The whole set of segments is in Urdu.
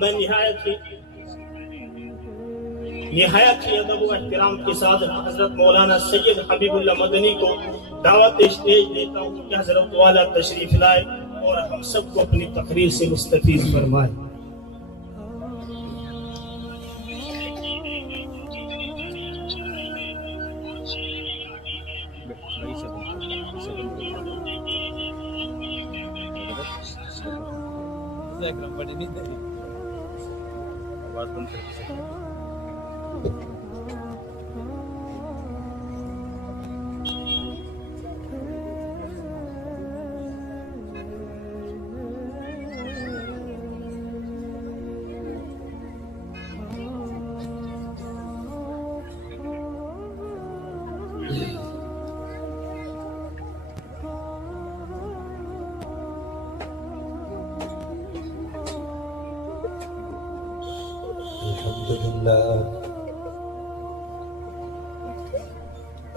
میں نہایت ہی ادب و احترام کے ساتھ حضرت مولانا سید حبیب اللہ مدنی کو دعوت اسٹیج دیتا ہوں کہ حضرت والا تشریف لائے اور ہم سب کو اپنی تقریر سے مستفیض فرمائے۔ آواز بند کر کے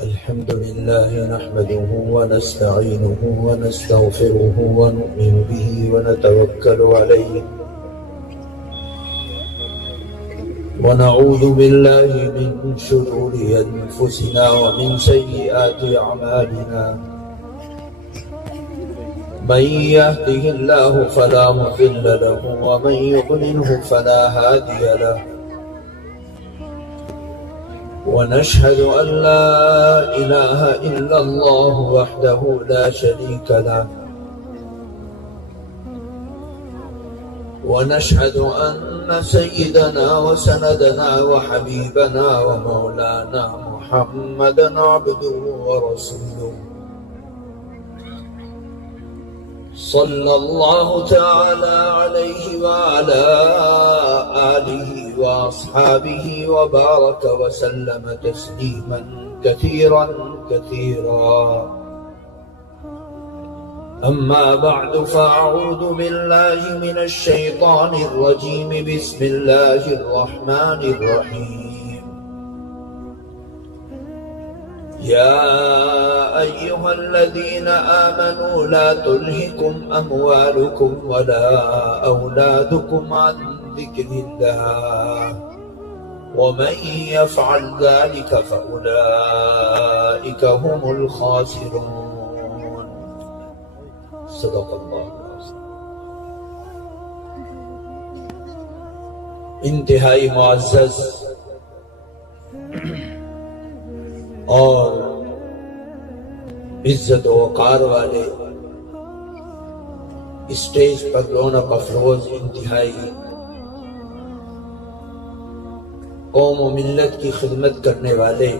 الحمد لله نحمده ونستعينه ونستغفره ونؤمن به ونتوكل عليه ونعوذ بالله من شرور أنفسنا ومن سيئات أعمالنا من يهده الله فلا مضل له ومن يضلله فلا هادي له ونشهد أن لا إله إلا الله وحده لا شريك له ونشهد أن سيدنا وسندنا وحبيبنا ومولانا محمدا عبده ورسوله صلى الله تعالى عليه وعلى آله وأصحابه وبارك وسلم تسليما كثيرا كثيرا أما بعد فأعوذ بالله من الشيطان الرجيم بسم الله الرحمن الرحيم يا أيها الذين آمنوا لا تلهكم أموالكم ولا أولادكم عن ذكر الله ومن يفعل ذلك فأولئك هم الخاسرون صدق الله العظيم۔ انتہائی معزز اور عزت و وقار والے اسٹیج پر رونق افروز انتہائی قوم و ملت کی خدمت کرنے والے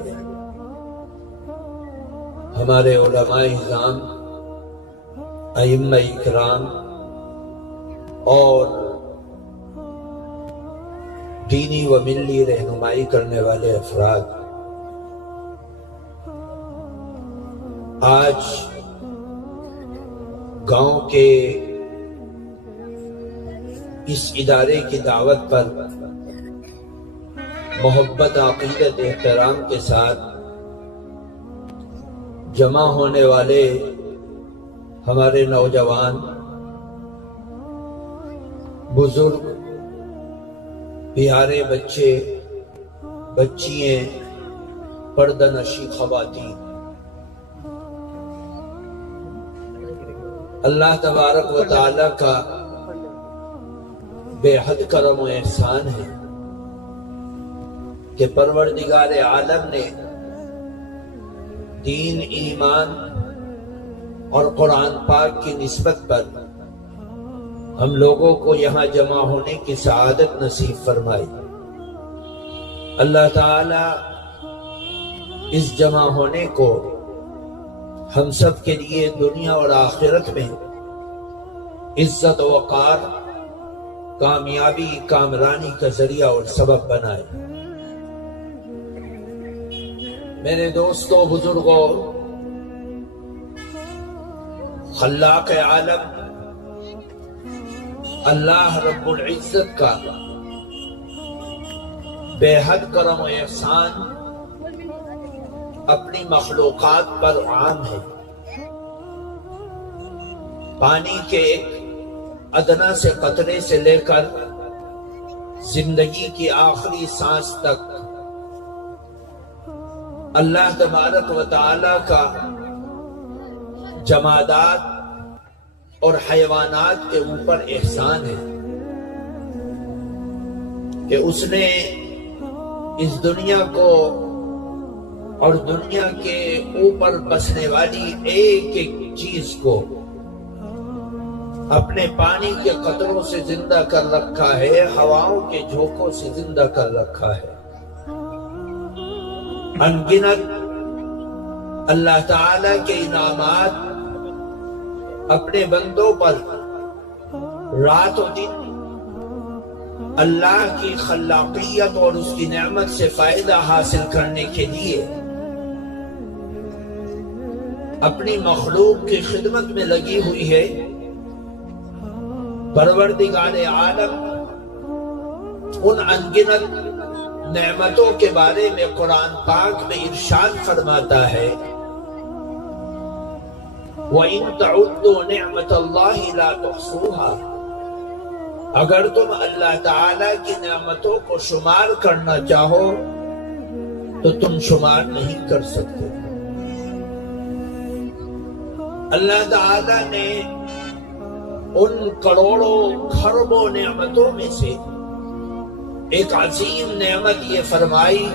ہمارے علماء اعظام، ائمہ اکرام اور دینی و ملی رہنمائی کرنے والے افراد، آج گاؤں کے اس ادارے کی دعوت پر محبت، عقیدت، احترام کے ساتھ جمع ہونے والے ہمارے نوجوان، بزرگ، پیارے بچے، بچیاں، پردہ نشی خواتین، اللہ تبارک و تعالی کا بے حد کرم و احسان ہے کہ پروردگار عالم نے دین، ایمان اور قرآن پاک کی نسبت پر ہم لوگوں کو یہاں جمع ہونے کی سعادت نصیب فرمائی۔ اللہ تعالی اس جمع ہونے کو ہم سب کے لیے دنیا اور آخرت میں عزت و وقار، کامیابی، کامرانی کا ذریعہ اور سبب بنائے۔ میرے دوستوں، بزرگوں، خلاق عالم اللہ رب العزت کا بے حد کرم و احسان اپنی مخلوقات پر عام ہے۔ پانی کے ایک ادنا سے قطرے سے لے کر زندگی کی آخری سانس تک اللہ تبارک و تعالی کا جمادات اور حیوانات کے اوپر احسان ہے کہ اس نے اس دنیا کو اور دنیا کے اوپر بسنے والی ایک ایک چیز کو اپنے پانی کے قطروں سے زندہ کر رکھا ہے، ہواؤں کے جھونکوں سے زندہ کر رکھا ہے۔ ان گنت اللہ تعالی کے انعامات اپنے بندوں پر رات و دن اللہ کی خلاقیت اور اس کی نعمت سے فائدہ حاصل کرنے کے لیے اپنی مخلوق کی خدمت میں لگی ہوئی ہے۔ پروردگار عالم ان انگنت نعمتوں کے بارے میں قرآن پاک میں ارشاد فرماتا ہے وَإِن تَعُدُّوا نِعْمَةَ اللَّهِ لَا تُحْصُوهَا، اگر تم اللہ تعالی کی نعمتوں کو شمار کرنا چاہو تو تم شمار نہیں کر سکتے۔ اللہ تعالی نے ان کروڑوں کھربوں نعمتوں میں سے ایک عظیم نعمت یہ فرمائی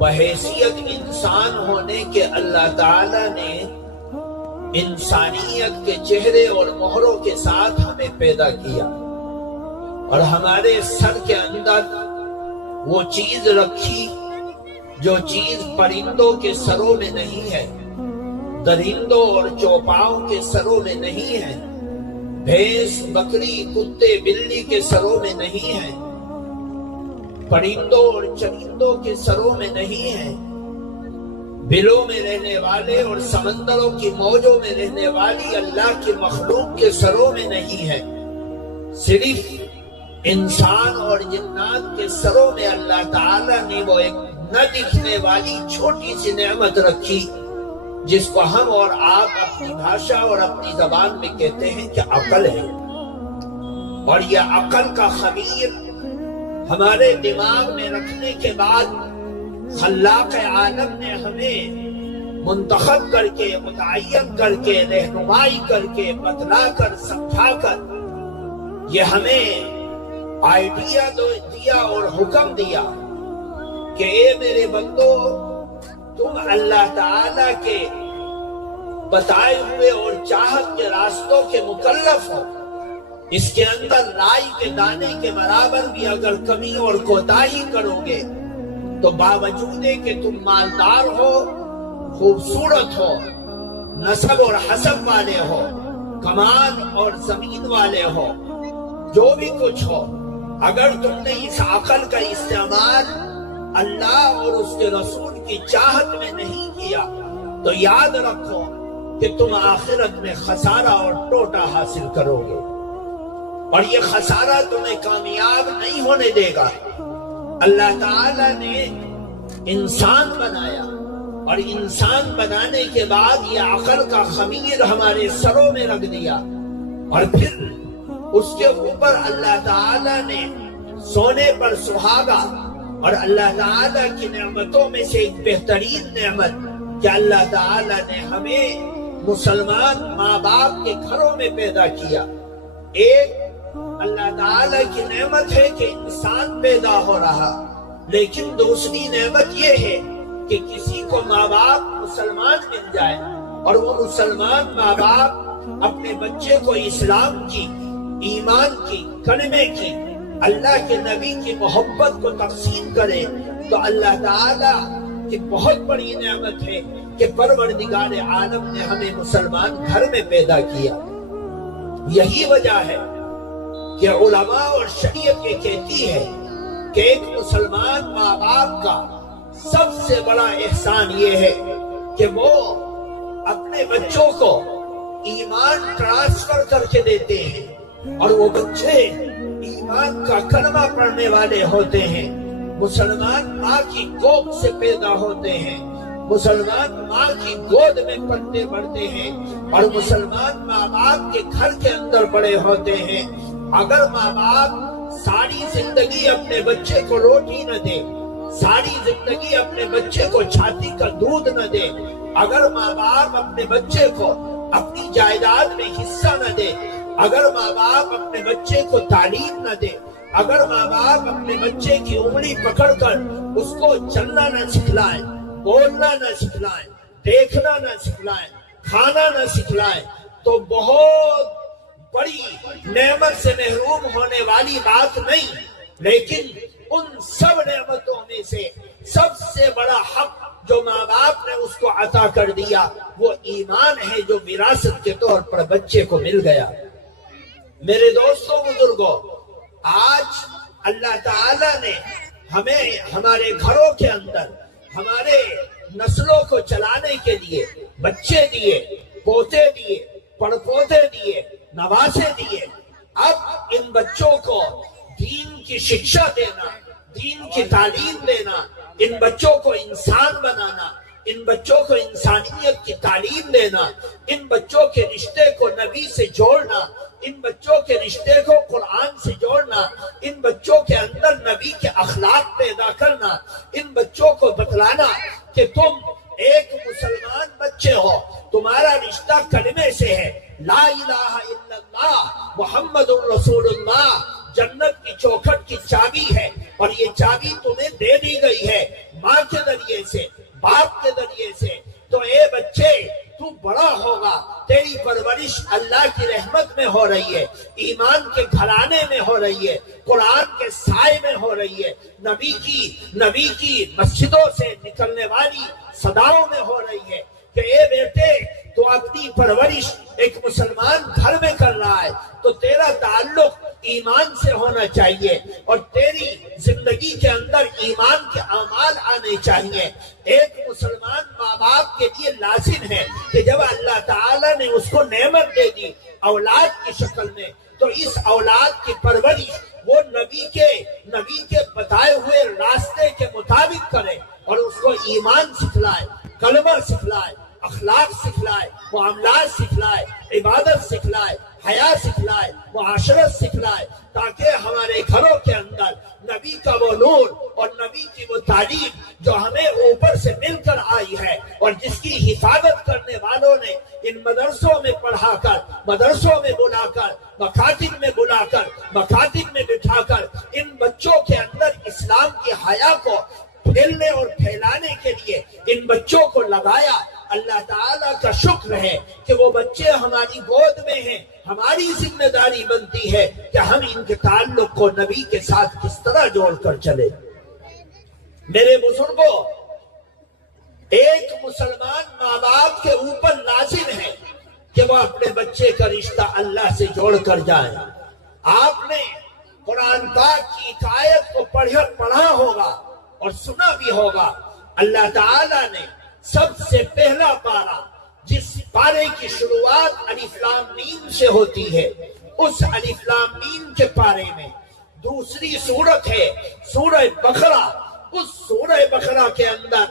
بحیثیت انسان ہونے کے اللہ تعالی نے انسانیت کے چہرے اور مہروں کے ساتھ ہمیں پیدا کیا اور ہمارے سر کے اندر وہ چیز رکھی جو چیز پرندوں کے سروں میں نہیں ہے، درندوں اور چوپاؤں کے سروں میں نہیں ہے، بھینس بکری کتے بلی کے سروں میں نہیں ہے، پرندوں اور چرندوں کے سروں میں نہیں ہے، بلوں میں رہنے والے اور سمندروں کی موجوں میں رہنے والی اللہ کی مخلوق کے سروں میں نہیں ہے، صرف انسان اور جنات کے سروں میں اللہ تعالی نے وہ ایک نہ دکھنے والی چھوٹی سی نعمت رکھی جس کو ہم اور آپ اپنی بھاشا اور اپنی زبان میں کہتے ہیں کہ عقل ہے۔ اور یہ عقل کا خمیر ہمارے دماغ میں رکھنے کے بعد خلاق عالم نے ہمیں منتخب کر کے متعین کر کے رہنمائی کر کے بتلا کر سمجھا کر یہ ہمیں آئیڈیا دیا اور حکم دیا کہ اے میرے بندو، تم اللہ تعالی کے بتائے ہوئے اور چاہت کے راستوں کے مکلف ہو۔ اس کے اندر رائی کے دانے کے برابر بھی اگر کمی اور کوتاہی کرو گے تو باوجود کہ تم مالدار ہو، خوبصورت ہو، نسب اور حسب والے ہو، کمال اور زمین والے ہو، جو بھی کچھ ہو، اگر تم نے اس عقل کا استعمال اللہ اور اس کے رسول کی چاہت میں نہیں کیا تو یاد رکھو کہ تم آخرت میں خسارہ اور ٹوٹا حاصل کرو گے، اور یہ خسارہ تمہیں کامیاب نہیں ہونے دے گا۔ اللہ تعالی نے انسان بنایا اور انسان بنانے کے بعد یہ عقل کا خمیر ہمارے سروں میں رکھ دیا، اور پھر اس کے اوپر اللہ تعالی نے سونے پر سہاگا۔ اور اللہ تعالی کی نعمتوں میں سے ایک بہترین نعمت کہ اللہ تعالی نے ہمیں مسلمان ماں باپ کے گھروں میں پیدا کیا۔ ایک اللہ تعالی کی نعمت ہے کہ انسان پیدا ہو رہا، لیکن دوسری نعمت یہ ہے کہ کسی کو ماں باپ مسلمان مل جائے اور وہ مسلمان ماں باپ اپنے بچے کو اسلام کی، ایمان کی، کلمے کی، اللہ کے نبی کی محبت کو تقسیم کرے تو اللہ تعالی کی بہت بڑی نعمت ہے کہ پروردگار عالم نے ہمیں مسلمان گھر میں پیدا کیا۔ یہی وجہ ہے کہ علماء اور شریعت یہ کہتی ہے کہ ایک مسلمان ماں باپ کا سب سے بڑا احسان یہ ہے کہ وہ اپنے بچوں کو ایمان ٹرانسفر کر کے دیتے ہیں، اور وہ بچے ایمان کا کلمہ پڑھنے والے ہوتے ہیں، مسلمان ماں کی کوکھ سے پیدا ہوتے ہیں، مسلمان ماں کی گود میں پلتے بڑھتے ہیں، اور مسلمان ماں باپ کے گھر کے اندر بڑے ہوتے ہیں۔ اگر ماں باپ ساری زندگی اپنے بچے کو روٹی نہ دے، ساری زندگی اپنے بچے کو چھاتی کا دودھ نہ دے، اگر ماں باپ اپنے بچے کو اپنی جائیداد میں حصہ نہ دے، اگر ماں باپ اپنے بچے کو تعلیم نہ دے، اگر ماں باپ اپنے بچے کی انگلی پکڑ کر اس کو چلنا نہ سکھلائیں، بولنا نہ سکھلائیں، دیکھنا نہ سکھلائیں، کھانا نہ سکھلائیں، تو بہت بڑی نعمت سے محروم ہونے والی بات نہیں، لیکن ان سب نعمتوں میں سے سب سے بڑا حق جو ماں باپ نے اس کو عطا کر دیا وہ ایمان ہے، جو وراثت کے طور پر بچے کو مل گیا۔ میرے دوستوں بزرگوں، آج اللہ تعالی نے ہمیں ہمارے گھروں کے اندر ہمارے نسلوں کو چلانے کے لیے بچے دیے، پوتے دیے، پڑپوتے دیے، نواسے دیے۔ اب ان بچوں کو دین کی شکشا دینا، دین کی تعلیم دینا، ان بچوں کو انسان بنانا، ان بچوں کو انسانیت کی تعلیم دینا، ان بچوں کے رشتے کو نبی سے جوڑنا، ان بچوں کے رشتے کو قرآن سے جوڑنا، ان بچوں کے اندر نبی کے اخلاق پیدا کرنا، ان بچوں کو بتلانا کہ تم ایک مسلمان بچے ہو، تمہارا رشتہ کلمے سے ہے، لا الہ الا اللہ محمد الرسول اللہ جنت کی چوکھٹ کی چابی ہے، اور یہ چابی تمہیں دے دی گئی ہے ماں کے ذریعے سے، باپ کے ذریعے سے۔ تو اے بچے، تو بڑا ہوگا، تیری پرورش اللہ کی رحمت میں ہو رہی ہے، ایمان کے گھرانے میں ہو رہی ہے، قرآن کے سائے میں ہو رہی ہے، نبی کی مسجدوں سے نکلنے والی صداؤں میں ہو رہی ہے کہ اے بیٹے، تو اپنی پرورش ایک مسلمان گھر میں کر رہا ہے تو تیرا تعلق ایمان سے ہونا چاہیے، اور تیری زندگی کے اندر ایمان کے اعمال آنے چاہیے۔ ایک مسلمان ماں باپ کے لیے لازم ہے کہ جب اللہ تعالیٰ نے اس کو نعمت دے دی اولاد کی شکل میں، تو اس اولاد کی پرورش وہ نبی کے بتائے ہوئے راستے کے مطابق کرے، اور اس کو ایمان سکھلائے، کلمہ سکھلائے، اخلاق سکھلائے، معاملات سکھلائے، عبادت سکھلائے، حیا سکھلائے، معاشرت سکھلائے، تاکہ ہمارے گھروں کے اندر نبی کا وہ نور اور نبی کی وہ تعلیم جو ہمیں اوپر سے مل کر آئی ہے، اور جس کی حفاظت کرنے والوں نے ان مدرسوں میں پڑھا کر، مدرسوں میں بلا کر، مکاتب میں بلا کر، مکاتب میں بٹھا کر ان بچوں کے اندر اسلام کی حیا کو پھیلنے اور پھیلانے کے لیے ان بچوں کو لگایا۔ اللہ تعالیٰ کا شکر ہے کہ وہ بچے ہماری گود میں ہیں، ہماری ذمہ داری بنتی ہے کہ ہم ان کے تعلق کو نبی کے ساتھ کس طرح جوڑ کر چلے۔ میرے بزرگوں، ایک مسلمان ماں باپ کے اوپر لازم ہے کہ وہ اپنے بچے کا رشتہ اللہ سے جوڑ کر جائیں۔ آپ نے قرآن پاک کی ایک آیت کو پڑھا ہوگا اور سنا بھی ہوگا۔ اللہ تعالیٰ نے سب سے پہلا پارہ، جس پارے کی شروعات الف لام میم سے ہوتی ہے، اس الف لام میم کے پارے میں دوسری سورت ہے سورہ بقرہ۔ اس سورہ بقرہ کے اندر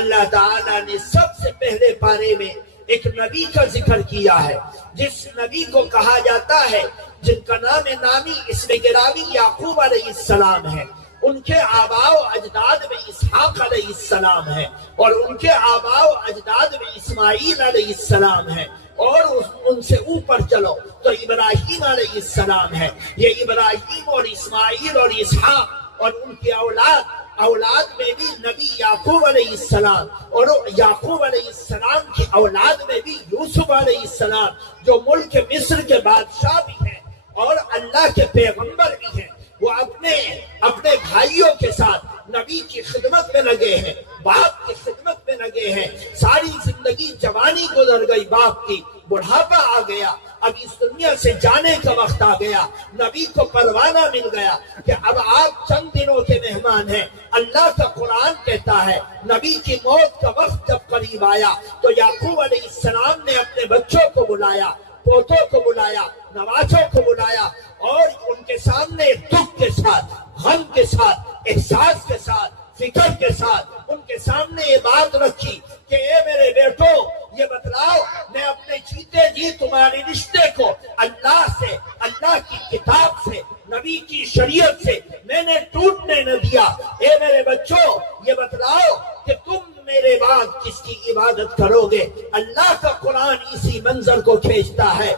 اللہ تعالیٰ نے سب سے پہلے پارے میں ایک نبی کا ذکر کیا ہے، جس نبی کو کہا جاتا ہے، جن کا نام نامی اسم گرامی یعقوب علیہ السلام ہے۔ ان کے آباء و اجداد میں اسحاق علیہ السلام ہے، اور ان کے آباء و اجداد میں اسماعیل علیہ السلام ہے، اور ان سے اوپر چلو تو ابراہیم علیہ السلام ہے۔ یہ ابراہیم اور اسماعیل اور اسحاق اور ان کی اولاد میں بھی نبی یعقوب علیہ السلام، اور یعقوب علیہ السلام کی اولاد میں بھی یوسف علیہ السلام، جو ملک مصر کے بادشاہ بھی ہیں اور اللہ کے پیغمبر بھی ہیں۔ وہ اپنے بھائیوں کے ساتھ نبی کی خدمت میں لگے ہیں، باپ کی خدمت میں لگے ہیں۔ ساری زندگی جوانی گزر گئی باپ کی، بڑھاپا آ گیا، اب اس دنیا سے جانے کا وقت آ گیا۔ نبی کو پروانہ مل گیا کہ اب آپ چند دنوں کے مہمان ہیں۔ اللہ کا قرآن کہتا ہے نبی کی موت کا وقت جب قریب آیا تو یعقوب علیہ السلام نے اپنے بچوں کو بلایا، پوتوں کو بلایا، نوازوں کو بلایا، اور ان کے سامنے دکھ کے ساتھ، غم کے ساتھ، احساس کے ساتھ، فکر کے ساتھ ان کے سامنے یہ بات رکھی کہ اے میرے بیٹو، یہ بتلاؤ میں اپنے جیتے جی تمہارے رشتے کو اللہ سے، اللہ کی کتاب سے، نبی نبی کی شریعت سے میں نے ٹوٹنے نہ دیا۔ اے میرے بچوں یہ بتلاؤ کہ تم میرے بعد کس کی عبادت کرو گے؟ اللہ کا قرآن اسی منظر کو کھینچتا ہے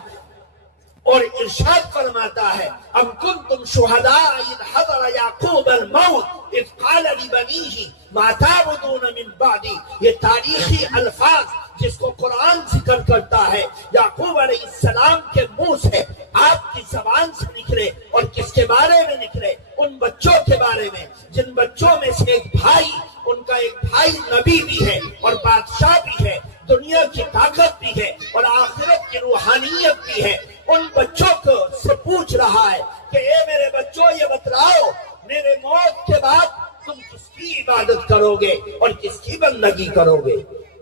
اور ارشاد فرماتا ہے ام کنتم شہداء اذ حضر یعقوب الموت اذ قال لبنیہ ما تعبدون من بعدی۔ یہ تاریخی الفاظ جس کو قرآن ذکر کرتا ہے یعقوب علیہ السلام کے منہ سے آپ کی زبان سے نکلے، اور کس کے بارے میں نکلے؟ ان بچوں کے بارے میں جن بچوں میں سے ایک بھائی، ان کا ایک بھائی نبی بھی ہے اور بادشاہ بھی ہے، دنیا کی طاقت بھی ہے اور آخرت کی روحانیت بھی ہے۔ ان بچوں کو سے پوچھ رہا ہے کہ اے میرے بچوں یہ بتلاؤ میرے موت کے بعد تم کس کی عبادت کرو گے اور کس کی بندگی کرو گے؟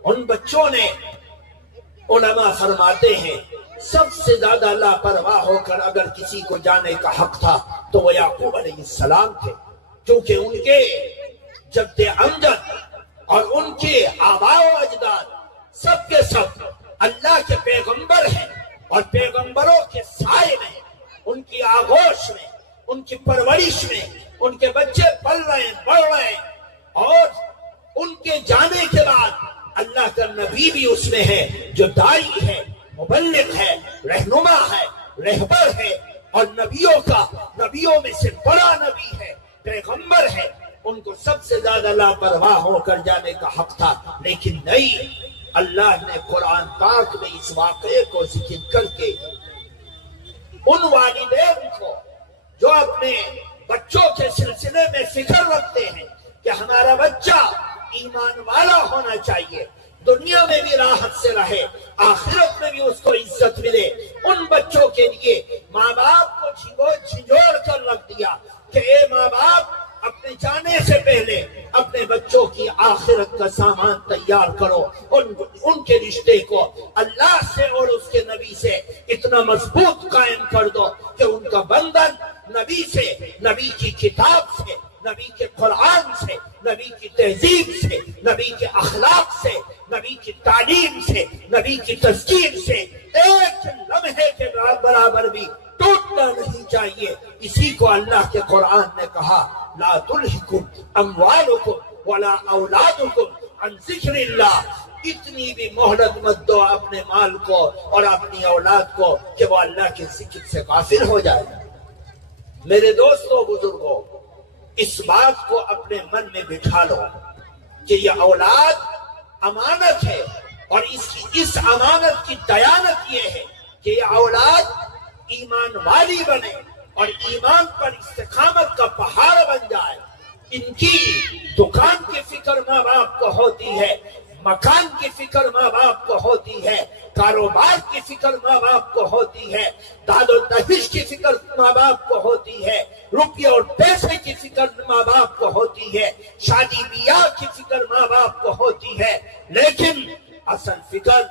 ان بچوں نے، علماء فرماتے ہیں، سب سے زیادہ لاپرواہ ہو کر اگر کسی کو جانے کا حق تھا تو وہ یعقوب علیہ السلام تھے، کیونکہ ان کے جد امجد اور ان کے آباء و اجداد سب کے سب اللہ کے پیغمبر ہیں، اور پیغمبروں کے سائے میں، ان کی آغوش میں، ان کی پرورش میں ان کے بچے پل رہے ہیں، بڑھ رہے ہیں، اور ان کے جانے کے بعد اللہ کا نبی بھی اس میں ہے جو داعی ہے، مبلغ ہے، رہنما ہے، رہبر ہے، اور نبیوں میں سے بڑا نبی ہے، پیغمبر ہے۔ ان کو سب سے زیادہ لاپرواہ ہو کر جانے کا حق تھا، لیکن نہیں، اللہ نے قرآن پاک میں اس واقعے کو ذکر کر کے ان والدین کو جو اپنے بچوں کے سلسلے میں فکر رکھتے ہیں کہ ہمارا بچہ ایمان والا ہونا چاہیے، دنیا میں بھی راحت سے رہے، آخرت میں بھی اس کو عزت ملے، ان بچوں کے لیے ماں باپ کو جھنجھوڑ کر رکھ دیا کہ اے ماں باپ اپنے جانے سے پہلے اپنے بچوں کی آخرت کا سامان تیار کرو، ان کے رشتے کو اللہ سے اور اس کے نبی سے اتنا مضبوط قائم کر دو کہ ان کا بندھن نبی سے، نبی کی کتاب سے، نبی کے قرآن سے، نبی کی تہذیب سے، نبی کے اخلاق سے، نبی کی تعلیم سے، نبی کی تذکیر سے ایک لمحے کے برابر بھی ٹوٹنا نہیں چاہیے۔ اسی کو اللہ کے قرآن نے کہا لا تلہکم اموالکم ولا اولادکم عن ذکر اللہ۔ اتنی بھی مہلت مت دو اپنے مال کو اور اپنی اولاد کو کہ وہ اللہ کے ذکر سے غافل ہو جائے۔ میرے دوستو بزرگوں، اس بات کو اپنے من میں بٹھا لو کہ یہ اولاد امانت ہے، اور اس امانت کی دیانت یہ ہے کہ یہ اولاد ایمان والی بنے اور ایمان پر استقامت کا پہاڑ بن جائے۔ ان کی دکان کی فکر ماں باپ کو ہوتی ہے، مکان کی فکر ماں باپ کو ہوتی ہے، کاروبار کی فکر ماں باپ کو ہوتی ہے، داد و دہیج کی فکر ماں باپ کو ہوتی ہے، روپیے اور پیسے کی فکر ماں باپ کو ہوتی ہے، شادی بیاہ کی فکر ماں باپ کو ہوتی ہے، لیکن اصل فکر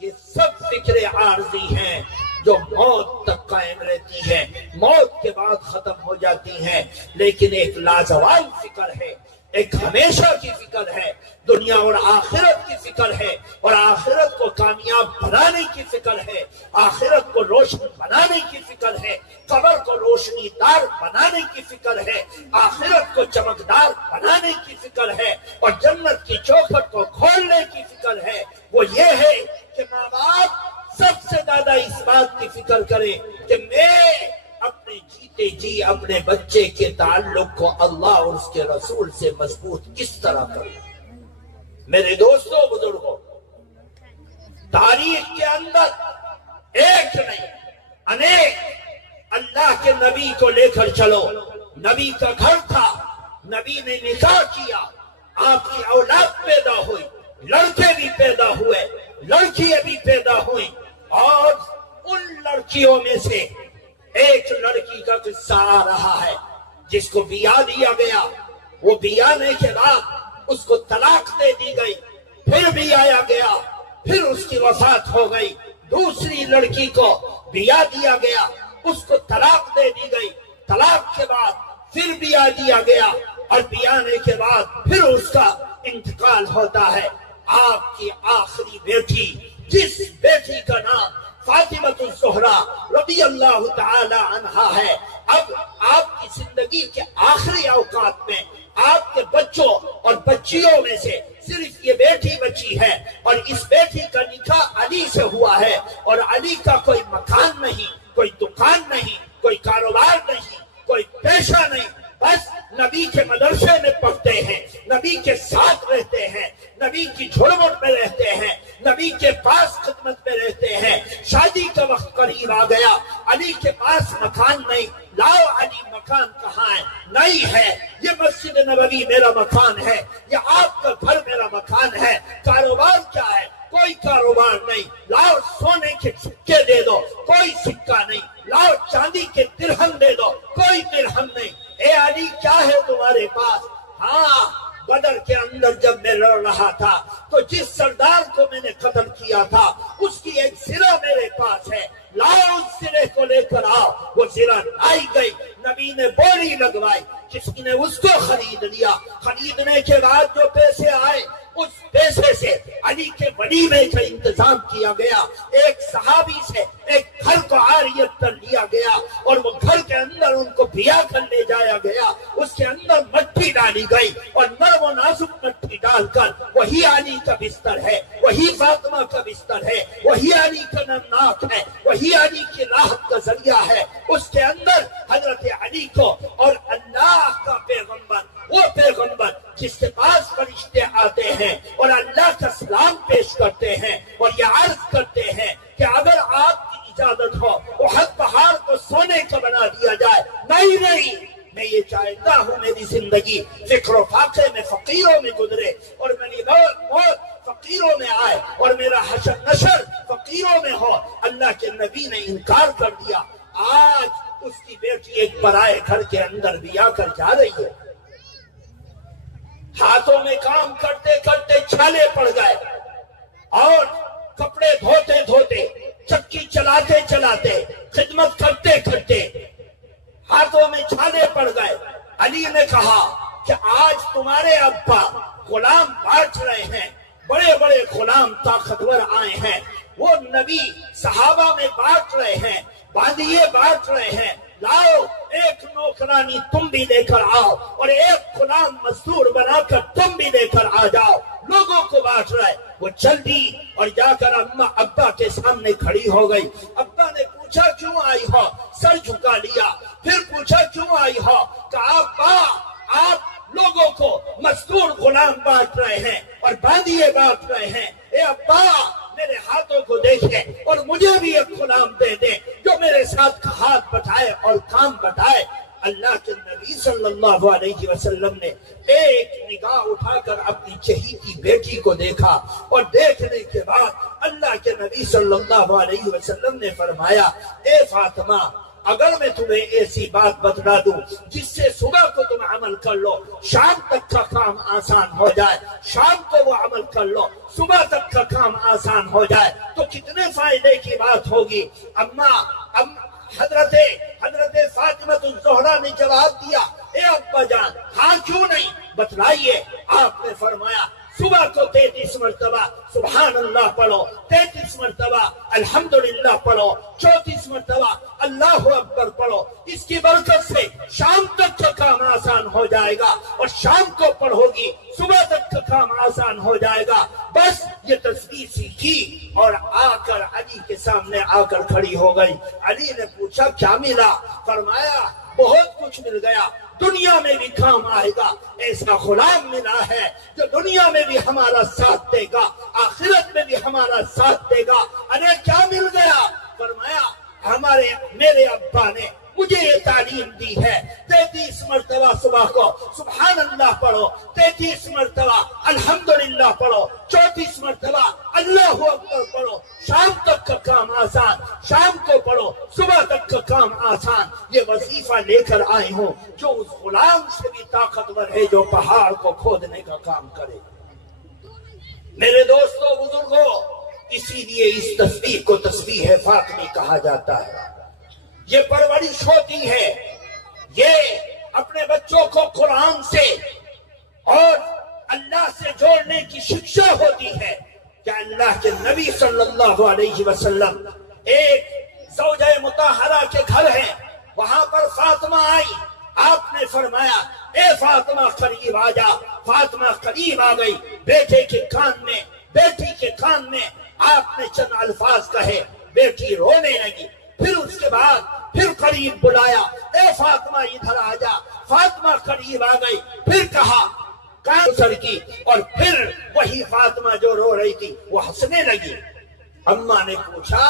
یہ سب فکریں عارضی ہیں جو موت تک قائم رہتی ہیں، موت کے بعد ختم ہو جاتی ہیں، لیکن ایک لازوال فکر ہے، ایک ہمیشہ کی فکر ہے، دنیا اور آخرت کی فکر ہے، اور آخرت کو کامیاب بنانے کی فکر ہے، آخرت کو روشن بنانے کی فکر ہے، قبر کو روشنی دار بنانے کی فکر ہے، آخرت کو چمکدار بنانے کی فکر ہے، اور جنت کی چوکھٹ کو کھولنے کی فکر ہے۔ وہ یہ ہے کہ ماں باپ سب سے زیادہ اس بات کی فکر کریں کہ میں اپنے جیتے جی اپنے بچے کے تعلق کو اللہ اور اس کے رسول سے مضبوط کس طرح کروں۔ میرے دوستوں بزرگوں، تاریخ کے اندر ایک نہیں انیک اللہ کے نبی کو لے کر چلو۔ نبی کا گھر تھا، نبی نے نکاح کیا، آپ کی اولاد پیدا ہوئی، لڑکے بھی پیدا ہوئے، لڑکیاں بھی پیدا ہوئی، اور ان لڑکیوں میں سے ایک لڑکی کا قصہ آ رہا ہے جس کو بیاہ دیا گیا، وہ بیانے کے بعد اس کو طلاق دے دی گئی، پھر بیایا گیا، پھر اس کی وفات ہو گئی، دوسری لڑکی کو بیاہ دیا گیا، اس کو طلاق دے دی گئی، طلاق کے بعد پھر بیاہ دیا گیا، اور بیانے کے بعد پھر اس کا انتقال ہوتا ہے۔ آپ کی آخری بیٹی، جس بیٹی کا نام فاطمہ الزہرا رضی اللہ تعالی عنہا ہے۔ اب آپ کی زندگی کے آخری اوقات میں آپ کے بچوں اور بچیوں میں سے صرف یہ بیٹی بچی ہے، اور اس بیٹی کا نکاح علی سے ہوا ہے، اور علی کا کوئی مکان نہیں، کوئی دکان نہیں، کوئی کاروبار نہیں، کوئی پیشہ نہیں، بس نبی کے مدرسے میں پڑھتے ہیں، نبی کے ساتھ رہتے ہیں، نبی کی جھرمٹ میں رہتے ہیں، نبی کے پاس خدمت میں رہتے ہیں۔ شادی کا وقت قریب آ گیا، علی کے پاس مکان نہیں، لاؤ علی مکان کہاں ہے؟ نہیں ہے، یہ مسجد نبوی میرا مکان ہے، یہ آپ کا گھر میرا مکان ہے۔ کاروبار کیا ہے؟ کوئی کاروبار نہیں، لاؤ سونے کے سکے دے دو، کوئی سکہ نہیں، لاؤ چاندی کے درہم دے دو، کوئی درہم نہیں۔ اے علی کیا ہے تمہارے پاس؟ ہاں، بدر کے اندر جب میں لڑ رہا تھا تو جس سردار کو میں نے قتل کیا تھا اس کی ایک زرہ میرے پاس ہے، لاؤ اس زرے کو لے کر آؤ۔ وہ زرہ لائی گئی، نبی نے بولی لگوائی، کسی نے اس کو خرید لیا۔ خریدنے کے بعد جو پیسے آئے اس پیسے سے علی کے ولیمے کا انتظام کیا گیا، ایک صحابی سے ایک گھر کو عاریت پر لیا گیا، اور وہ گھر کے اندر ان کو بیا کر لے جایا گیا۔ اس کے اندر مٹی ڈالی گئی، اور نرم و نازک مٹی ڈال کر وہی علی کا بستر ہے، وہی فاطمہ کا بستر ہے، وہی علی کا نمناک ہے، وہی علی کی راحت کا ذریعہ ہے۔ اس کے اندر حضرت علی کو اور اللہ کا پیغمبر، وہ پیغمبر جس کے پاس فرشتے آتے ہیں اور اللہ کا سلام پیش کرتے ہیں اور یہ عرض کرتے ہیں کہ اگر آپ کی اجازت ہو احد پہاڑ کو سونے کا بنا دیا جائے۔ نہیں، میں یہ چاہتا ہوں میری زندگی فکر و فاقے میں فقیروں میں گزرے، اور میری موت فقیروں میں آئے، اور میرا حشر نشر فقیروں میں ہو۔ اللہ کے نبی نے انکار کر دیا۔ آج اس کی بیٹی ایک پرائے گھر کے اندر بھی آ کر جا رہی ہے، ہاتھوں میں کام کرتے کرتے چھالے پڑ گئے، اور کپڑے دھوتے دھوتے، چکی چلاتے چلاتے، خدمت کرتے کرتے ہاتھوں میں چھالے پڑ گئے۔ علی نے کہا کہ آج تمہارے ابا غلام بانٹ رہے ہیں، بڑے بڑے غلام طاقتور آئے ہیں، وہ نبی صحابہ میں بانٹ رہے ہیں، باندیے بانٹ رہے ہیں، لاؤ ایک نوکرانی تم بھی لے کر آؤ، اور ایک غلام مزدور بنا کر تم بھی لے کر آ جاؤ، لوگوں کو بانٹ رہے۔ وہ چل دی اور جا کر ابا کے سامنے کھڑی ہو گئی۔ ابا نے پوچھا کیوں آئی ہو؟ سر جھکا لیا۔ پھر پوچھا کیوں آئی ہو؟ کہا ابا آپ لوگوں کو مزدور غلام بانٹ رہے ہیں اور باندیے بانٹ رہے ہیں، اے ابا میرے ہاتھوں کو دیکھیں اور مجھے بھی ایک غلام دے دیں جو میرے ساتھ ہاتھ بٹائے اور کام بٹائے۔ اللہ کے نبی صلی اللہ علیہ وسلم نے ایک نگاہ اٹھا کر اپنی چہیتی بیٹی کو دیکھا، اور دیکھنے کے بعد اللہ کے نبی صلی اللہ علیہ وسلم نے فرمایا، اے فاطمہ اگر میں تمہیں ایسی بات بتلا دوں جس سے صبح کو تم عمل کر لو، شام تک کا کام آسان ہو جائے، شام کو وہ عمل کر لو، صبح تک کا کام آسان ہو جائے، تو کتنے فائدے کی بات ہوگی۔ حضرت فاطمہ الزہرا نے جواب دیا، اے ابا جان ہاں کیوں نہیں، بتلائیے۔ آپ نے فرمایا صبح کو 33 مرتبہ سبحان اللہ پڑھو، 33 مرتبہ الحمدللہ پڑھو، 34 مرتبہ اللہ اکبر پڑھو، اس کی برکت سے شام تک کا کام آسان ہو جائے گا، اور شام کو پڑھو گی صبح تک کا کام آسان ہو جائے گا۔ بس یہ تسبیح سیکھی اور آ کر علی کے سامنے آ کر کھڑی ہو گئی۔ علی نے پوچھا کیا ملا؟ فرمایا بہت کچھ مل گیا، دنیا میں بھی کام آئے گا، ایسا غلام ملا ہے جو دنیا میں بھی ہمارا ساتھ دے گا، آخرت میں بھی ہمارا ساتھ دے گا۔ ارے کیا مل گیا؟ فرمایا میرے ابا نے مجھے یہ تعلیم دی ہے، 33 مرتبہ صبح کو سبحان اللہ پڑھو، 33 مرتبہ الحمدللہ پڑھو، 34 مرتبہ اللہ اکبر پڑھو، شام تک کا کام آسان، شام کو پڑھو صبح تک کا کام آسان۔ یہ وظیفہ لے کر آئی ہوں جو اس غلام سے بھی طاقتور ہے جو پہاڑ کو کھودنے کا کام کرے۔ میرے دوستو بزرگوں، اسی لیے اس تسبیح کو تسبیح فاطمی کہا جاتا ہے۔ یہ پرورش ہوتی ہے، یہ اپنے بچوں کو قرآن سے اور اللہ سے جوڑنے کی شکشا ہوتی ہے کہ اللہ کے نبی صلی اللہ علیہ وسلم ایک زوجہ مطہرہ کے گھر ہیں، وہاں پر فاطمہ آئی، آپ نے فرمایا اے فاطمہ قریب آ جا۔ فاطمہ قریب آ گئی، بیٹی کے کان میں آپ نے چند الفاظ کہے، بیٹی رونے لگی۔ پھر اس کے بعد پھر قریب بلایا، اے فاطمہ ادھر آ جا۔ فاطمہ قریب آ گئی، پھر کہا کان سر کی، اور پھر وہی فاطمہ جو رو رہی تھی وہ ہنسنے لگی۔ اماں نے پوچھا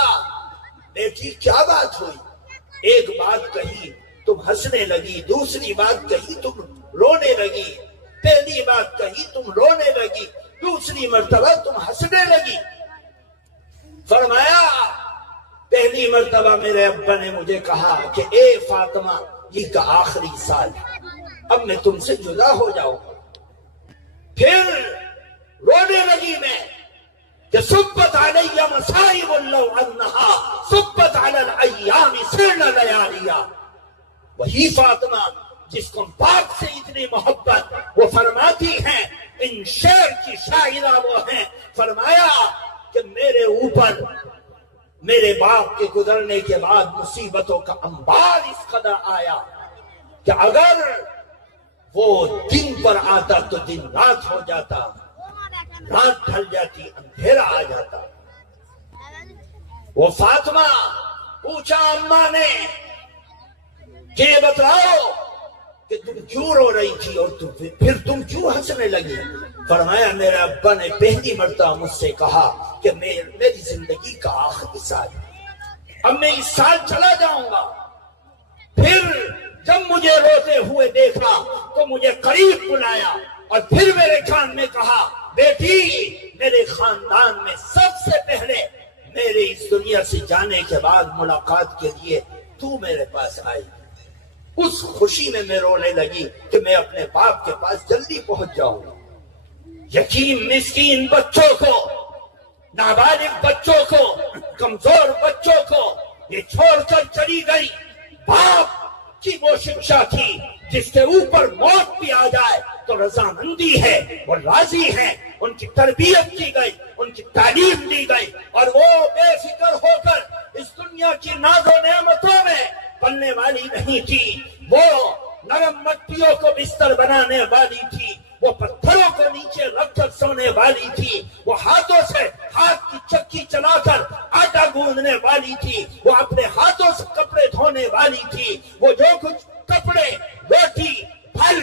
بیٹی کیا بات ہوئی؟ ایک بات کہی تم ہنسنے لگی، دوسری بات کہی تم رونے لگی، پہلی بات کہی تم رونے لگی، دوسری مرتبہ تم ہنسنے لگی۔ فرمایا پہلی مرتبہ میرے ابا نے مجھے کہا کہ اے فاطمہ یہ کا آخری سال ہے، اب میں تم سے جدا ہو جاؤں۔ پھر رونے لگی میں کہ صبت علی مصائب لو انہا صبت علی الایام سرن لیالیا۔ وہی فاطمہ جس کو باپ سے اتنی محبت، وہ فرماتی ہیں، ان شعر کی شاعرہ وہ ہیں، فرمایا کہ میرے اوپر میرے باپ کے گزرنے کے بعد مصیبتوں کا انبار اس قدر آیا کہ اگر وہ دن پر آتا تو دن رات ہو جاتا، رات ڈھل جاتی، اندھیرا آ جاتا۔ وہ فاطمہ پوچھا اماں نے کہ بتلاؤ کہ تم کیوں رو رہی تھی اور پھر تم کیوں ہنسنے لگی؟ فرمایا میرے ابا نے پہلی مرتبہ مجھ سے کہا کہ میری زندگی کا آخری سال ہے، اب میں اس سال چلا جاؤں گا۔ پھر جب مجھے روتے ہوئے دیکھا تو مجھے قریب بلایا اور پھر میرے کان میں کہا بیٹی میرے خاندان میں سب سے پہلے میرے اس دنیا سے جانے کے بعد ملاقات کے لیے تو میرے پاس آئی۔ اس خوشی میں رونے لگی کہ میں اپنے باپ کے پاس جلدی پہنچ جاؤں گا۔ یتیم مسکین بچوں کو، نابالغ بچوں کو، کمزور بچوں کو یہ چھوڑ کر چلی گئی۔ باپ کی وہ شکشا تھی جس کے اوپر موت بھی آ جائے تو رضامندی ہے، وہ راضی ہے، ان کی تربیت کی گئی، ان کی تعلیم دی گئی، اور وہ بے فکر ہو کر اس دنیا کی ناز و نعمتوں میں پلنے والی نہیں تھی۔ وہ نرم مٹیوں کو بستر بنانے والی تھی، وہ پتھروں کو نیچے رکھ کر سونے والی تھی، وہ ہاتھوں سے ہاتھ کی چکی چلا کر آٹا گوندنے والی تھی، وہ اپنے ہاتھوں سے کپڑے دھونے والی تھی۔ وہ جو کچھ کپڑے، روٹی، پھل،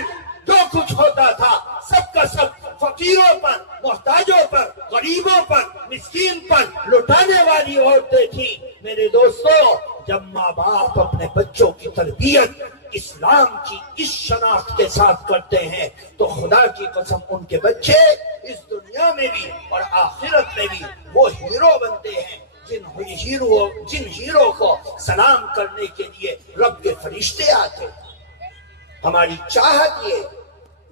جو کچھ ہوتا تھا سب کا سب فقیروں پر، محتاجوں پر، غریبوں پر، مسکین پر لٹانے والی عورتیں تھیں۔ میرے دوستو، جب ماں باپ اپنے بچوں کی تربیت اسلام کی اس شناخت کے ساتھ کرتے ہیں تو خدا کی قسم ان کے بچے اس دنیا میں بھی اور آخرت میں بھی وہ ہیرو بنتے ہیں جن ہیرو کو سلام کرنے کے لیے رب کے فرشتے آتے۔ ہماری چاہت یہ،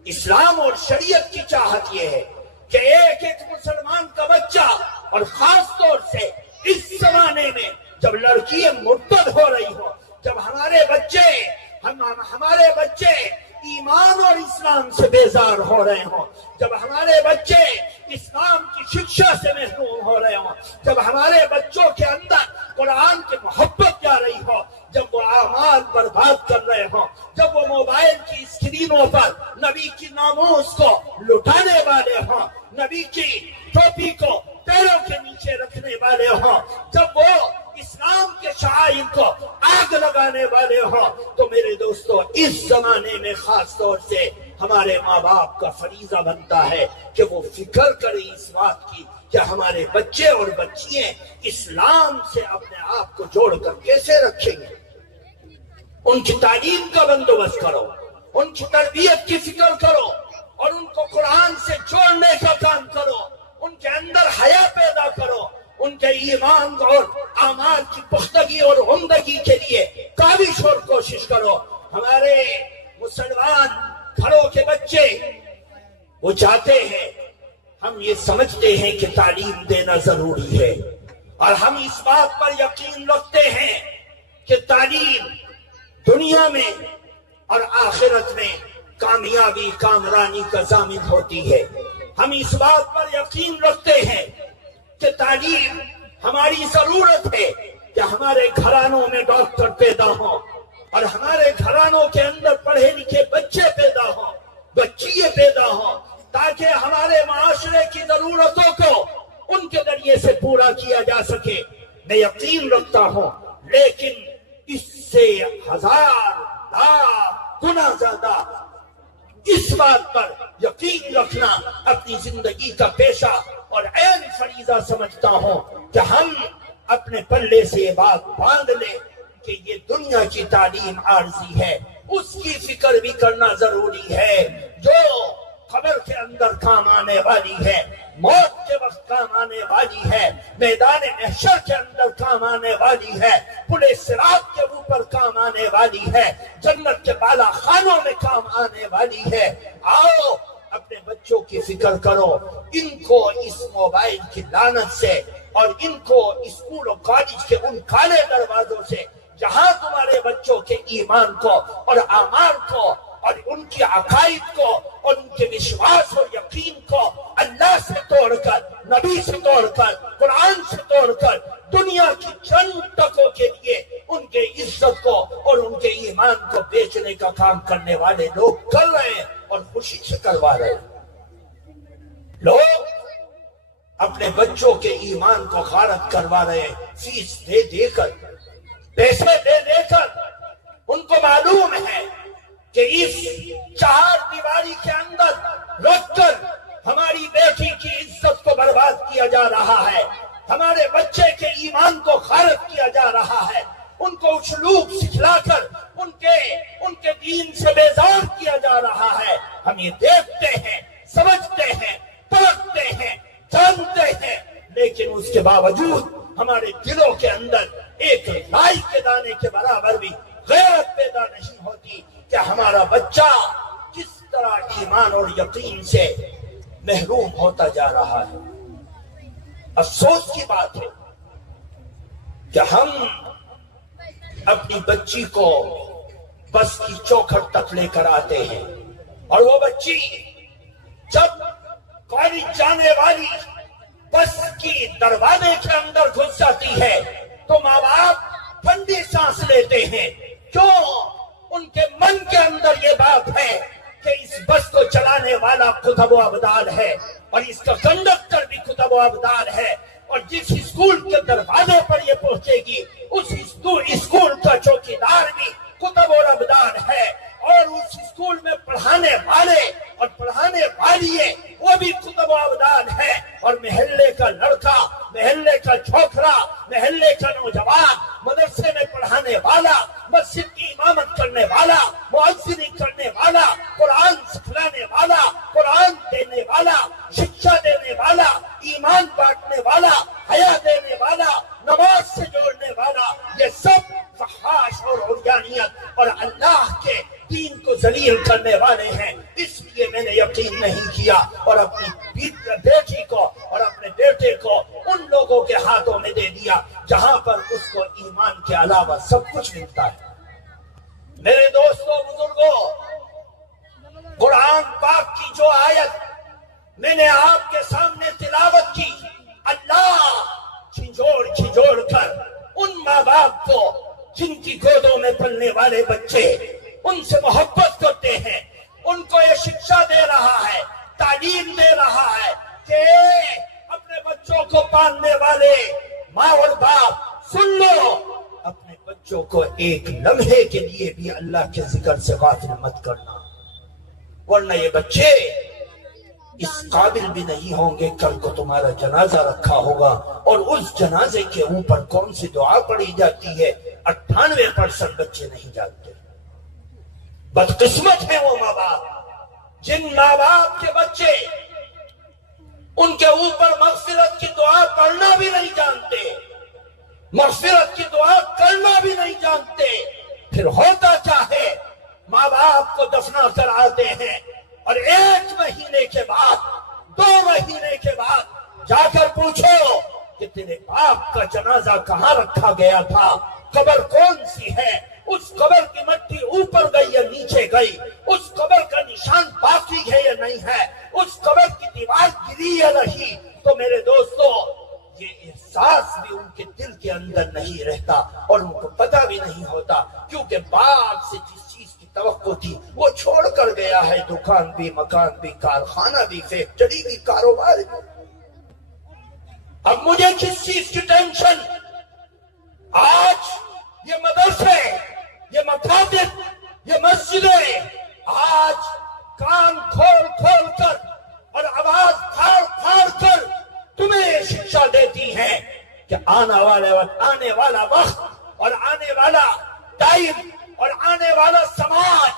اسلام اور شریعت کی چاہت یہ ہے کہ ایک ایک مسلمان کا بچہ، اور خاص طور سے اس زمانے میں جب لڑکیاں مرتد ہو رہی ہو، جب ہمارے بچے ایمان اور اسلام سے بیزار ہو رہے ہوں، جب ہمارے بچے اسلام کی شکشا سے محروم ہو رہے ہوں، جب ہمارے بچوں کے اندر قرآن کی محبت جا رہی ہو، جب وہ اعمال برباد کر رہے ہوں، جب وہ موبائل کی اسکرینوں پر نبی کی ناموس کو لٹانے والے ہوں، نبی کی ٹوپی کو پیروں کے نیچے رکھنے والے ہوں، جب وہ اسلام کے شعائر کو آگ لگانے والے ہوں، تو میرے دوستو اس زمانے میں خاص طور سے ہمارے ماں باپ کا فریضہ بنتا ہے کہ وہ فکر کریں اس بات کی کہ ہمارے بچے اور بچیاں اسلام سے اپنے آپ کو جوڑ کر کیسے رکھیں گے۔ ان کی تعلیم کا بندوبست کرو، ان کی تربیت کی فکر کرو، اور ان کو قرآن سے جوڑنے کا کام کرو، ان کے اندر حیا پیدا کرو، ان کے ایمان اور اعمال کی پختگی اور عمدگی کے لیے کاوش اور کوشش کرو۔ ہمارے مسلمان گھروں کے بچے وہ چاہتے ہیں، ہم یہ سمجھتے ہیں کہ تعلیم دینا ضروری ہے، اور ہم اس بات پر یقین رکھتے ہیں کہ تعلیم دنیا میں اور آخرت میں کامیابی کامرانی کا ضامن ہوتی ہے۔ ہم اس بات پر یقین رکھتے ہیں کہ تعلیم ہماری ضرورت ہے، کہ ہمارے گھرانوں میں ڈاکٹر پیدا ہوں اور ہمارے گھرانوں کے اندر پڑھے لکھے بچے پیدا ہوں، بچیے پیدا ہوں، تاکہ ہمارے معاشرے کی ضرورتوں کو ان کے ذریعے سے پورا کیا جا سکے۔ میں یقین رکھتا ہوں، لیکن اس سے 1000 لاکھ گنا زیادہ اس بات پر یقین رکھنا اپنی زندگی کا پیشہ اور عین فریضہ سمجھتا ہوں کہ ہم اپنے پلے سے یہ بات باندھ لیں کہ یہ دنیا کی تعلیم عارضی ہے، اس کی فکر بھی کرنا ضروری ہے، جو قبر کے اندر کام آنے والی ہے، موت کے وقت کام آنے والی ہے، میدان محشر کے اندر کام آنے والی ہے، پل صراط کے اوپر کام آنے والی ہے، جنت کے بالا خانوں میں کام آنے والی ہے۔ آؤ اپنے بچوں کی فکر کرو، ان کو اس موبائل کی لعنت سے اور ان کو اسکول اور کالج کے ان کالے دروازوں سے جہاں تمہارے بچوں کے ایمان کو اور اعمال کو اور ان کی عقائد کو اور ان کے وشواس اور یقین کو اللہ سے توڑ کر، نبی سے توڑ کر، قرآن سے توڑ کر دنیا کی چند ٹکوں کے لیے ان کے عزت کو اور ان کے ایمان کو بیچنے کا کام کرنے والے لوگ کر رہے ہیں اور خوشی سے کروا رہے ہیں۔ لوگ اپنے بچوں کے ایمان کو غارت کروا رہے ہیں، فیس دے دے کر، پیسے دے دے کر۔ ان کو معلوم ہے کہ اس 4 دیواری کے اندر رکھ کر ہماری بیٹی کی عزت کو برباد کیا جا رہا ہے، ہمارے بچے کے ایمان کو غارت کیا جا رہا ہے، ان کو اسلوب سکھلا کر ان کے دین سے بیزار کیا جا رہا ہے۔ ہم یہ دیکھتے ہیں، سمجھتے ہیں، پرکھتے ہیں، جانتے ہیں، لیکن اس کے باوجود ہمارے دلوں کے اندر ایک رائی کے دانے کے برابر بھی غیرت پیدا نہیں ہوتی کہ ہمارا بچہ کس طرح ایمان اور یقین سے محروم ہوتا جا رہا ہے۔ افسوس کی بات ہے کہ ہم اپنی بچی کو بس کی چوکھٹ تک لے کر آتے ہیں اور وہ بچی جب کالج جانے والی بس کی دروازے کے اندر گھس جاتی ہے تو ماں باپ ٹھنڈی سانس لیتے ہیں۔ کیوں؟ ان کے من کے اندر یہ بات ہے کہ اس بس کو چلانے والا کتب و ابدال ہے اور اس کا کنڈکٹر بھی کتب و ابدال ہے، اور جس اسکول کے دروازے پر یہ پہنچے گی اس اسکول کا چوکیدار بھی کتب و ابدال ہے، اور اس اسکول میں پڑھانے والے اور پڑھانے والی وہ بھی کتب و ابدال ہے، اور محلے کا لڑکا، محلے کا چھوکرا، محلے کا نوجوان، مدرسے میں پڑھانے والا، مسجد کی امامت کرنے والا، مؤذنی کرنے والا، قرآن سکھلانے والا، قرآن دینے والا، شکشا دینے والا، ایمان بانٹنے والا، حیا دینے والا، نماز سے جوڑنے والا، یہ سب فحاش اور عریانیت اور اللہ کے دین کو ذلیل کرنے والے ہیں۔ اس لیے میں نے یقین نہیں کیا اور اپنی بیٹی کو اور اپنے بیٹے کو ان لوگوں کے ہاتھوں میں دے دیا جہاں پر اس کو ایمان کے علاوہ سب کچھ ملتا ہے۔ میرے دوستوں، بزرگوں، قرآن پاک کی جو آیت میں نے آپ کے سامنے تلاوت کی، اللہ چھجوڑ کر ان ماں باپ کو جن کی گودوں میں پلنے والے بچے ان سے محبت کرتے ہیں، ان کو یہ شکشا دے رہا ہے، تعلیم دے رہا ہے کہ اپنے بچوں کو پالنے والے ماں اور باپ سن لو، اپنے بچوں کو ایک لمحے کے لیے بھی اللہ کے ذکر سے غافل مت کرنا، ورنہ یہ بچے اس قابل بھی نہیں ہوں گے۔ کل کو تمہارا جنازہ رکھا ہوگا اور اس جنازے کے اوپر کون سی دعا پڑھی جاتی ہے 98% بچے نہیں جانتے۔ بدقسمت ہے وہ ماں باپ جن ماں باپ کے بچے ان کے اوپر مغفرت کی دعا پڑھنا بھی نہیں جانتے، مغفرت کی دعا کرنا بھی نہیں جانتے۔ پھر ہوتا کیا ہے، ماں باپ کو دفنا کر آتے ہیں اور 1 مہینے کے بعد 2 مہینے کے بعد جا کر پوچھو کہ تیرے باپ کا جنازہ کہاں رکھا گیا تھا، قبر کون سی ہے، اس قبر کی مٹی اوپر گئی یا نیچے گئی، اس قبر کا نشان باقی ہے یا نہیں ہے، اس قبر کی دیوار گری یا نہیں۔ تو میرے دوستو، یہ احساس بھی ان کے دل کے اندر نہیں رہتا اور ان کو پتہ بھی نہیں ہوتا، کیونکہ باپ سے جس چیز کی توقع تھی وہ چھوڑ کر گیا ہے، دکان بھی، مکان بھی، کارخانہ بھی، فیکٹری بھی، کاروبار بھی۔ اب مجھے کس چیز کی ٹینشن؟ آج یہ مدرسے، یہ مکاتب، یہ مسجدیں آج کان کھول کھول کر اور آواز پھاڑ پھاڑ کر تمہیں شکشا دیتی ہیں کہ آنے والا وقت اور آنے والا ٹائم اور آنے والا سماج،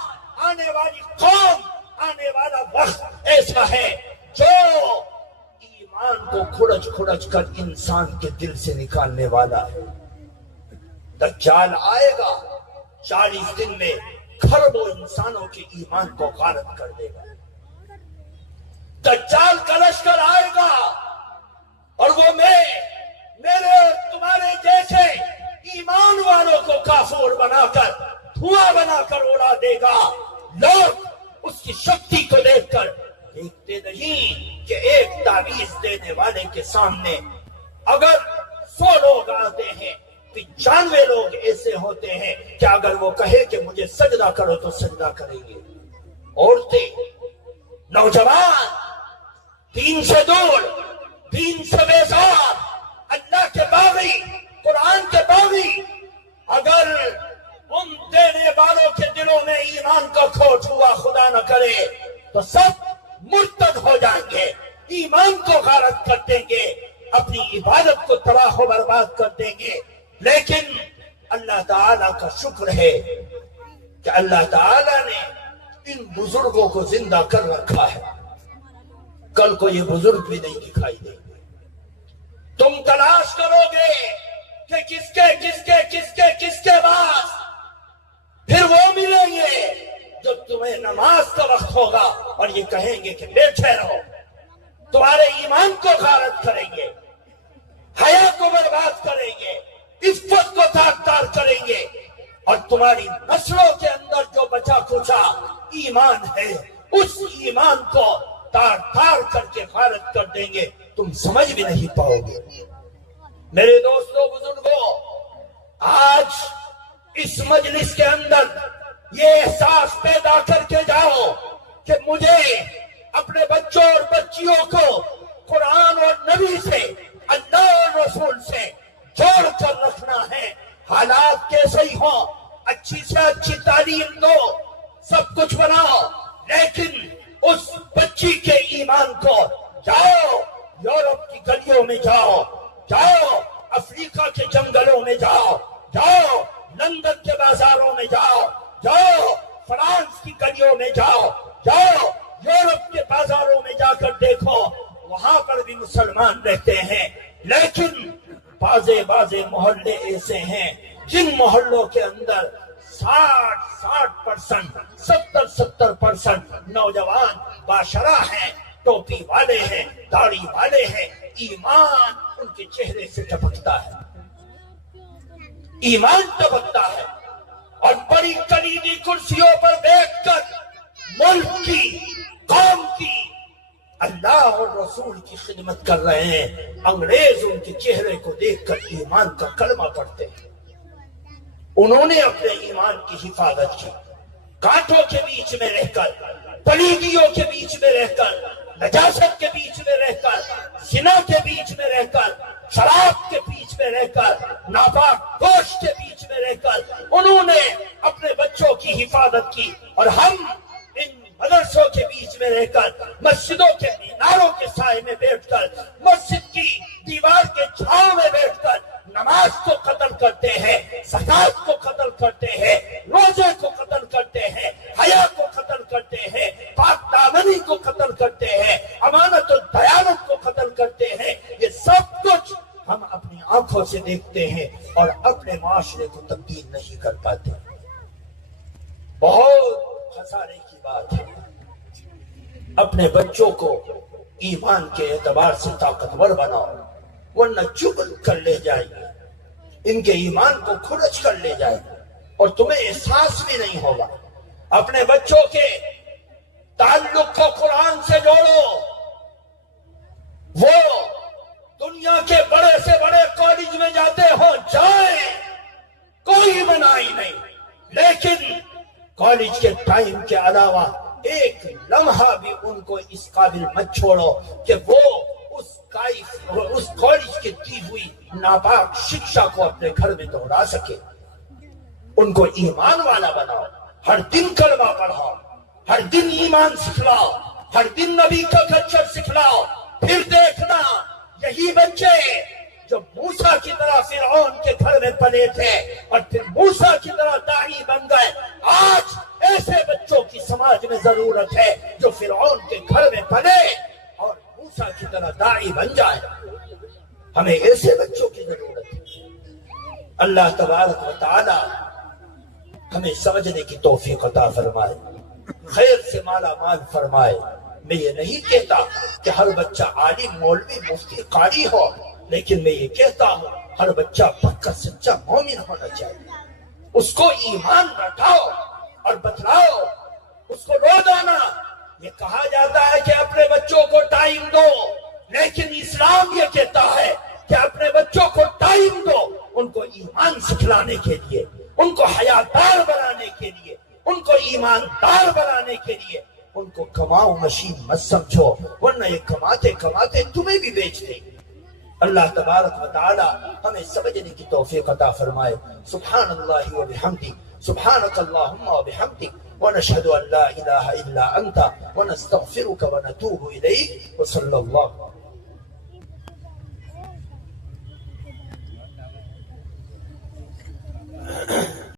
آنے والی قوم، آنے والا وقت ایسا ہے جو ایمان کو کھڑچ کھڑچ کر انسان کے دل سے نکالنے والا ہے۔ دجال آئے گا، 40 دن میں کھربوں انسانوں کے ایمان کو غارت کر دے گا۔ دجال کا لشکر آئے گا اور وہ میرے اور تمہارے جیسے ایمان والوں کو کافور بنا کر، دھواں بنا کر اڑا دے گا۔ لوگ اس کی شکتی کو دیکھ کر دیکھتے نہیں کہ ایک تعویذ دینے والے کے سامنے اگر 100 لوگ آتے ہیں، 95 لوگ ایسے ہوتے ہیں کہ اگر وہ کہے کہ مجھے سجدہ کرو تو سجدہ کریں گے۔ عورتیں، نوجوان، دین سے دور، دین سے بیزار، اللہ کے باغی، قرآن کے باغی، اگر ان دینے والوں کے دلوں میں ایمان کا کھوٹ ہوا، خدا نہ کرے، تو سب مرتد ہو جائیں گے، ایمان کو غارت کر دیں گے، اپنی عبادت کو تباہ و برباد کر دیں گے۔ لیکن اللہ تعالیٰ کا شکر ہے کہ اللہ تعالیٰ نے ان بزرگوں کو زندہ کر رکھا ہے، کل کو یہ بزرگ بھی نہیں دکھائی دیں گے۔ تم تلاش کرو گے کہ کس کے بعد پھر وہ ملیں گے جو تمہیں نماز کا وقت ہوگا اور یہ کہیں گے کہ بیٹھے رہو، تمہارے ایمان کو غارت کریں گے، حیا کو برباد کریں گے، عزت کو تار تار کریں گے، اور تمہاری نسلوں کے اندر جو بچا کچا ایمان ہے اس ایمان کو تار تار کر کے غارت کر دیں گے، تم سمجھ بھی نہیں پاؤ گے۔ میرے دوستو، بزرگوں، آج اس مجلس کے اندر یہ احساس پیدا کر کے جاؤ کہ مجھے اپنے بچوں اور بچیوں کو قرآن اور نبی سے، اللہ اور رسول سے جوڑ کر رکھنا ہے۔ حالات کیسے ہی ہوں، اچھی سے اچھی تعلیم دو، سب کچھ بناؤ، لیکن اس بچی کے ایمان کو جاؤ یورپ کی گلیوں میں جاؤ افریقہ کے جنگلوں میں جاؤ لندن کے بازاروں میں جاؤ فرانس کی گلیوں میں جاؤ یورپ کے بازاروں میں جا کر دیکھو، وہاں پر بھی مسلمان رہتے ہیں، لیکن بازے محلے ایسے ہیں جن محلوں کے اندر 60% 70% نوجوان باشرہ ہیں، ٹوپی والے ہیں، داڑھی والے ہیں، ایمان ان کے چہرے سے ٹپکتا ہے، ایمان ٹپکتا ہے، اور بڑی کلیدی کرسیوں پر بیٹھ کر ملک کی، قوم کی، اللہ اور رسول کی خدمت کر رہے ہیں۔ انگریز ان کے چہرے کو دیکھ کر ایمان کا کلمہ پڑھتے ہیں۔ انہوں نے اپنے ایمان کی حفاظت کی، کانٹوں کے بیچ میں رہ کر، پلیدیوں کے بیچ میں رہ کر، نجاست کے بیچ میں رہ کر، زنا کے بیچ میں رہ کر، شراب کے بیچ میں رہ کر، ناپاک گوشت کے بیچ میں رہ کر انہوں نے اپنے بچوں کی حفاظت کی، اور ہم ان مدرسوں کے بیچ میں رہ کر، مسجدوں کے میناروں کے سائے میں بیٹھ کر، مسجد کی دیوار کے چھاؤں میں بیٹھ کر نماز کو قتل کرتے ہیں، زکات کو قتل کرتے ہیں، روزے کو قتل کرتے ہیں، حیا کو قتل کرتے ہیں، پاک دامنی کو قتل کرتے ہیں، امانت و دیانت کو قتل کرتے ہیں۔ یہ سب کچھ ہم اپنی آنکھوں سے دیکھتے ہیں اور اپنے معاشرے کو تبدیل نہیں کر پاتے۔ بہت خسارے کی بات ہے۔ اپنے بچوں کو ایمان کے اعتبار سے طاقتور بناؤ، ورنہ چغل کر لے جائیں گے، ان کے ایمان کو کھرچ کر لے جائیں گے، اور تمہیں احساس بھی نہیں ہوگا۔ اپنے بچوں کے تعلق کو قرآن سے جوڑو، وہ دنیا کے بڑے سے بڑے کالج میں جاتے ہوں کالج کے ٹائم کے علاوہ ایک لمحہ بھی ان کو اس قابل مت چھوڑو کہ وہ اس کالج کی دی ہوئی ناپاک شکشا کو اپنے گھر میں دوہرا سکے. ان کو ایمان والا بناؤ، ہر دن کلمہ پڑھاؤ، ہر دن ایمان سکھلاؤ، ہر دن نبی کا کلچر سکھلاؤ. پھر دیکھنا یہی بچے جو موسیٰ کی طرح فرعون کے گھر میں پلے تھے اور پھر موسیٰ کی طرح داعی بن گئے، آج ایسے بچوں کی سماج میں ضرورت ہے جو فرعون کے گھر میں پلے اور موسیٰ کی طرح داعی بن جائے. ہمیں ایسے بچوں کی ضرورت ہے. اللہ تبارک و تعالی ہمیں سمجھنے کی توفیق عطا فرمائے، خیر سے مالا مال فرمائے. میں یہ نہیں کہتا کہ ہر بچہ عالم، مولوی، مفتی، قاری ہو، لیکن میں یہ کہتا ہوں ہر بچہ پکا سچا مومن ہونا چاہیے. اس کو ایمان بتاؤ اور بتلاؤ، اس کو روزانہ. یہ کہا جاتا ہے کہ اپنے بچوں کو ٹائم دو، لیکن اسلام یہ کہتا ہے کہ اپنے بچوں کو ٹائم دو ان کو ایمان سکھلانے کے لیے، ان کو حیادار بنانے کے لیے، ان کو ایماندار بنانے کے لیے. ان کو کماؤ مشین مت سمجھو، ورنہ یہ کماتے کماتے تمہیں بھی بیچ دیں. اللہ تبارک و تعالی ہمیں سمجھنے کی توفیق عطا فرمائے. سبحان اللہ و بحمدہ، سبحانک اللہم و بحمدک، ونشہد ان لا الہ الا انت ونستغفرک ونتوب الیک، وصلی اللہ